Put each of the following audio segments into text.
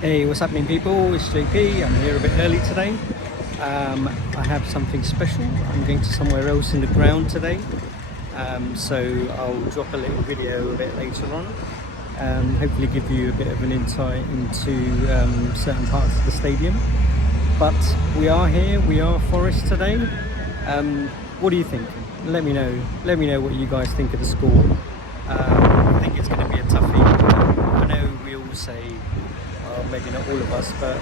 Hey, what's happening, people? It's JP. I'm here a bit early today. I have something special. I'm going to somewhere else in the ground today. So I'll drop a little video a bit later on. Hopefully give you a bit of an insight into certain parts of the stadium. But we are here, we are Forest today. What do you think? Let me know. Let me know what you guys think of the score. I think it's going to be a toughie. I know we all say, maybe not all of us, but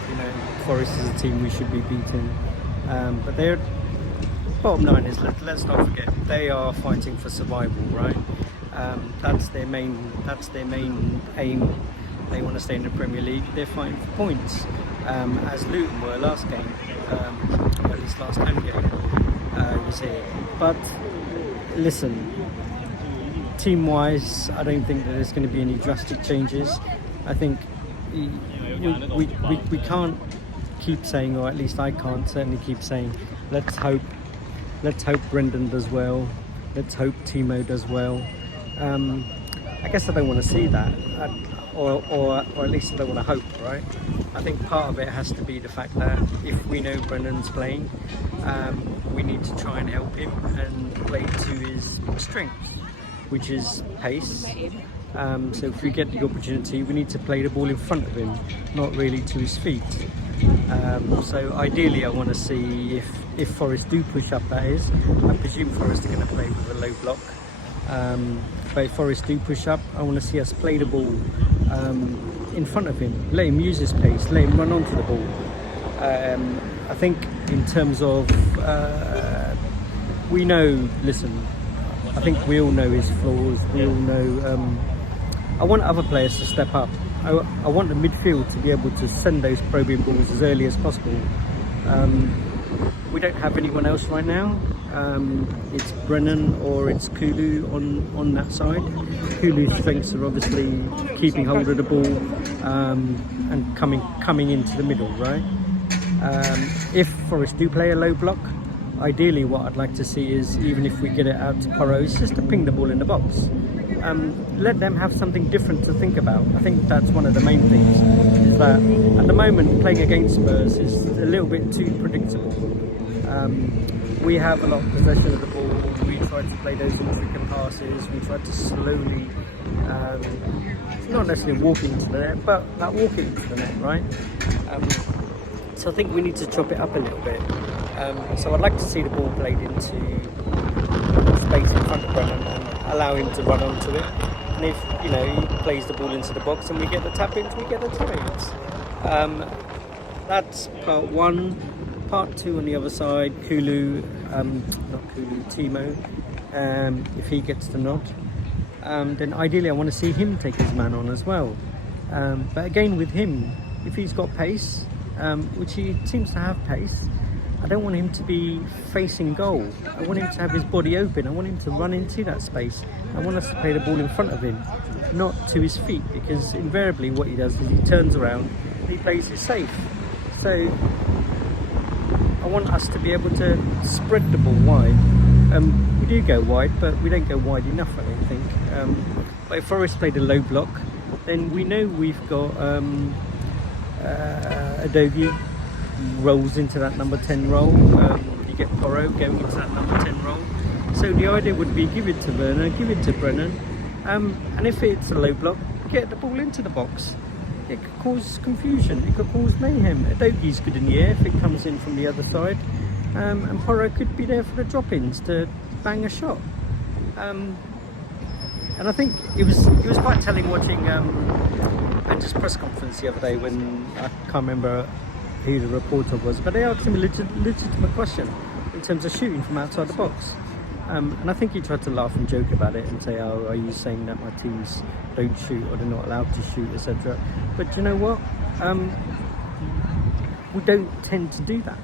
Forest is a team we should be beating. But their bottom line is, let's not forget, they are fighting for survival, right? That's their main aim. They want to stay in the Premier League. They're fighting for points, as Luton were last game, or at least last home game was here. But listen, team-wise, I don't think that there's going to be any drastic changes. I think we can't keep saying, or at least I can't certainly keep saying, let's hope Brendan does well, let's hope Timo does well. I guess I don't want to see that, or at least I don't want to hope, right? I think part of it has to be the fact that if we know Brendan's playing, we need to try and help him and play to his strengths, which is pace. So if we get the opportunity, we need to play the ball in front of him, not really to his feet. So ideally I want to see if Forest do push up, that is. I presume Forest are going to play with a low block. But if Forest do push up, I want to see us play the ball in front of him. Let him use his pace, let him run onto the ball. I think in terms of, we know, listen, I think we all know his flaws, we all know, I want other players to step up. I want the midfield to be able to send those probing balls as early as possible. We don't have anyone else right now. It's Brennan or it's Kulu on that side. Kulu's strengths are obviously keeping hold of the ball and coming into the middle, right? If Forest do play a low block, ideally what I'd like to see is, even if we get it out to Porro, it's just to ping the ball in the box. Let them have something different to think about. I think that's one of the main things, is that at the moment playing against Spurs is a little bit too predictable. We have a lot of possession of the ball, we try to play those intricate passes, we try to slowly, not necessarily walk into the net, but that walk into the net, right? So I think we need to chop it up a little bit. So I'd like to see the ball played into space in front of Brennan and allow him to run onto it. And if he plays the ball into the box and we get the tap-ins, we get the tap-ins. That's part one. Part two on the other side, Timo, if he gets the nod, then ideally I want to see him take his man on as well. But again, with him, if he's got pace, which he seems to have pace, I don't want him to be facing goal. I want him to have his body open. I want him to run into that space. I want us to play the ball in front of him, not to his feet, because invariably what he does is he turns around and he plays it safe. So I want us to be able to spread the ball wide. We do go wide, but we don't go wide enough, I don't think. But if Forest played a low block, then we know we've got Adogi rolls into that number 10 role. You get Porro going into that number 10 role. So the idea would be, give it to Werner, give it to Brennan, and if it's a low block, get the ball into the box. It could cause confusion, it could cause mayhem. Adogi's good in the air if it comes in from the other side, and Porro could be there for the drop-ins to bang a shot. And I think it was quite telling watching Ange's press conference the other day, when I can't remember who the reporter was, but they asked him a legitimate question in terms of shooting from outside the box. And I think he tried to laugh and joke about it and say, oh, are you saying that my teams don't shoot or they're not allowed to shoot, etc. But you know what? We don't tend to do that.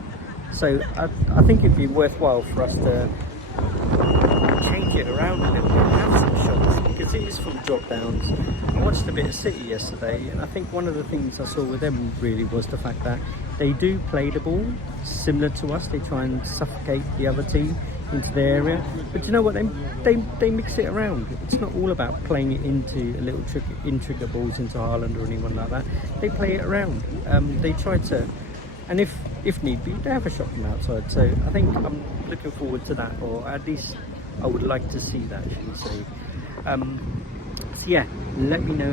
So I think it'd be worthwhile for us to change it around a little bit and have some shots, because it is from drop downs. I watched a bit of City yesterday, and I think one of the things I saw with them really was the fact that they do play the ball similar to us. They try and suffocate the other team into the area. But do you know what? They mix it around. It's not all about playing it into a little intricate balls into Haaland or anyone like that. They play it around. They try to, and if need be, they have a shot from outside. So I think I'm looking forward to that, or at least I would like to see that, should we say. So yeah, let me know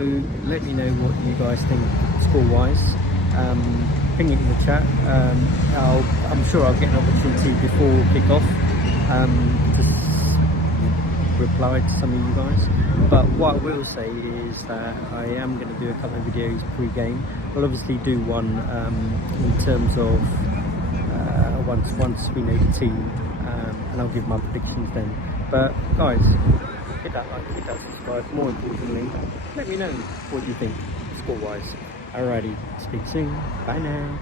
what you guys think score-wise. Ping it in the chat. I'm sure I'll get an opportunity before kick-off to reply to some of you guys. But what I will say is that I am going to do a couple of videos pre-game. We'll obviously do one in terms of once we know the team, and I'll give my predictions then. But guys, hit that like, hit that subscribe. More importantly, let me know what you think score-wise. Alrighty, speak soon. Bye now.